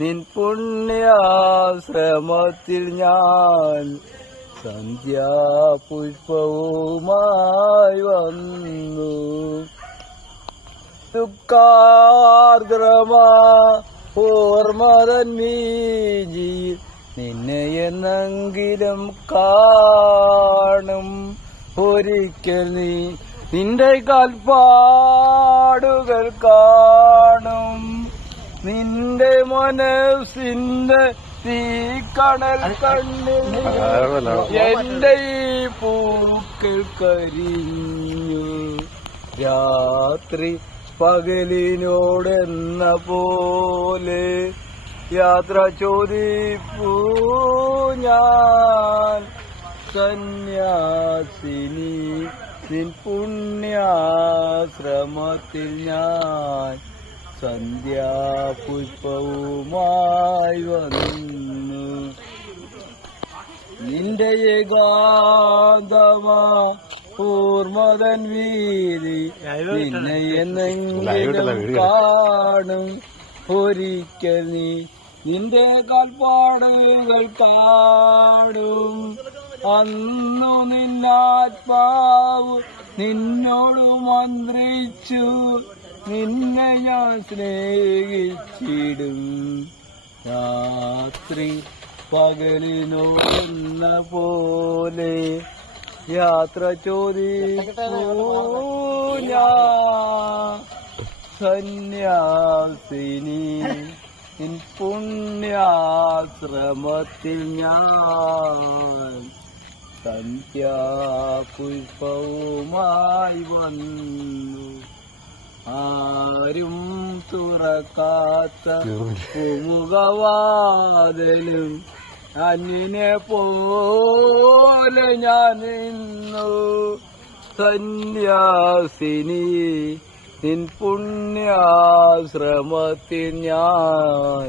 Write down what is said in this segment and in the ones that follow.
നിൻ പുണ്യാശ്രമത്തിൽ ഞാൻ സന്ധ്യാപുഷ്പവുമായി വന്നു. ദുഃഖാർദ്രമാ ഓർമ്മതൻ മീജി നിന്നെ എന്നെങ്കിലും കാണും. ഒരിക്കൽ നീ നിന്റെ കാൽപ്പാടുകൾ കാണും. നിന്റെ മനസ്സിന്റെ തീക്കണൽ കണ്ണിൽ എന്റെ ഈ പൂക്കൾ കരിഞ്ഞു. രാത്രി പകലിനോടെന്ന പോലെ യാത്ര ചോദിപ്പൂ ഞാൻ. സന്യാസിനി നിൻ പുണ്യാശ്രമത്തിൽ ഞാൻ. സന്ധ്യാപുഷ്പവുമായി വന്നു. നിന്റെ ഏകാന്തമാ ഓർമ്മതൻ വീതി നിന്നെ എന്നെങ്കിലും കാണും. ഒരിക്കൽ നീ നിന്റെ കാൽപ്പാടുകൾ കാണും. അന്നു നിന്നാത്മാവ് നിന്നോട് മന്ത്രിച്ചു നിന്നെ ഞാൻ സ്നേഹിച്ചിടും. രാത്രി പകലിനോന്ന പോലെ യാത്ര ചോദിക്കൂ ഞാൻ. സന്യാസിനി പുണ്യാശ്രമത്തിൽ ഞാൻ സന്ധ്യാപുഷ്പവുമായി വന്നു. ആരും തുറക്കാത്ത മുഖവാതലും അന്നിനെ പോലെ ഞാൻ നിന്നു. സന്യാസിനി നിൻ പുണ്യാശ്രമത്തിൽ ഞാൻ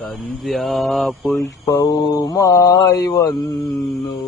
സന്ധ്യാപുഷ്പവുമായി വന്നു.